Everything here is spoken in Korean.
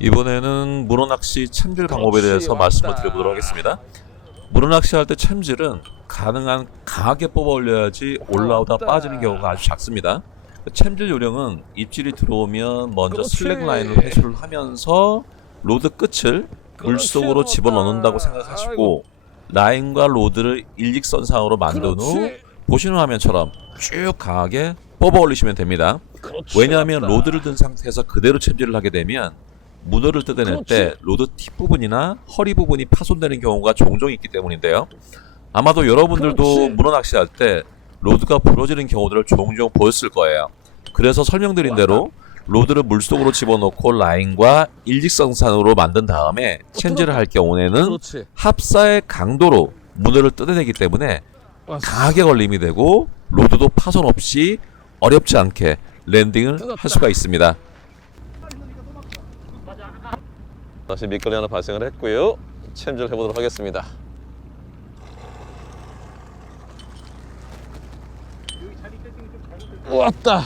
이번에는 문어 낚시 챔질 방법에 대해서 말씀을. 드려보도록 하겠습니다. 문어 낚시 할 때 챔질은 가능한 강하게 뽑아 올려야지 올라오다. 빠지는 경우가 아주 작습니다. 챔질 요령은 입질이 들어오면 먼저. 슬랙 라인을 회수를 하면서 로드 끝을 물속으로 집어넣는다고. 생각하시고 라인과 로드를 일직선상으로 만든 후. 보시는 화면처럼 쭉 강하게 뽑아 올리시면 됩니다. 왜냐하면. 로드를 든 상태에서 그대로 챔질을 하게 되면 문어를 뜯어낼 때 그렇지. 로드 팁 부분이나 허리 부분이 파손되는 경우가 종종 있기 때문인데요. 아마도 여러분들도 그렇지. 문어 낚시할 때 로드가 부러지는 경우들을 종종 보였을 거예요. 그래서 설명드린 대로 로드를 물속으로 집어넣고 라인과 일직선상으로 만든 다음에 챔질을 할 경우에는 그렇지. 합사의 강도로 문어를 뜯어내기 때문에 왔어. 강하게 걸림이 되고 로드도 파손 없이 어렵지 않게 랜딩을. 할 수가 있습니다. 다시 미끌이 하나 발생을 했고요. 챔질 해보도록 하겠습니다. 왔다.